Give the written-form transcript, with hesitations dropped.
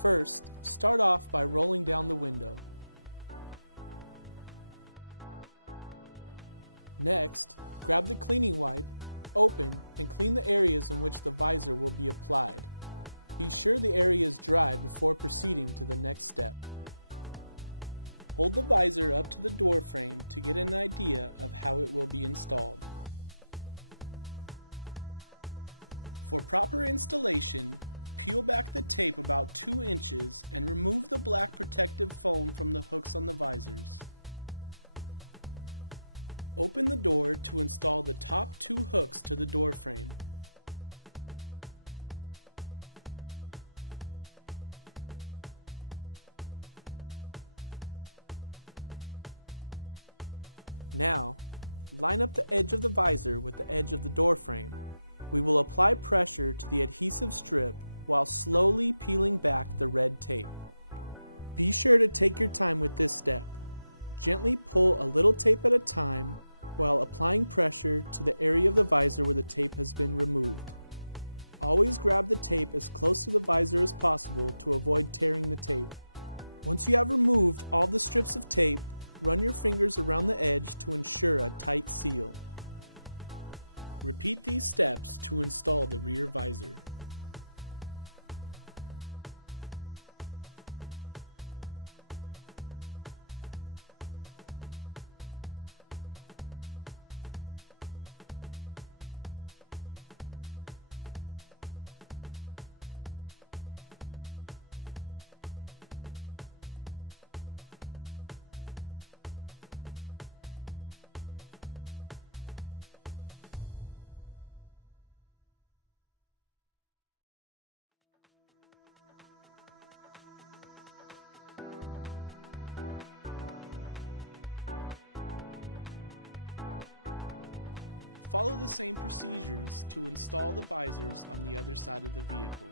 First, start off by rolling down the window. Next, grab the cleaning wipe, open, and clean the areas in which the visor will be applied. Be sure the area is dry before proceeding to the next step. Hold the visor up to the door frame to get an idea of how it will be installed. For proper installation, peel back the tape about 2 inches and remove the black protective foam from the hooks on the visors. Open the door to install the top 2 hooks to the door frame. Now, line up the edge of the visor with the edge of the door frame. We will apply pressure to the adhesive strip while slowly peeling back the red tape. Be sure to take your time with this step. Gently pull a little tape at a time while applying pressure to the area of the visor where the tape has been removed. Always grab the tape as close to the visor as possible to avoid tearing the tape. Once you have removed all the strips of tape, run your fingers around the edge to ensure a tight seal. Repeat these steps to install the rear visor. Follow the same procedures to install the visors on the other side of the vehicle.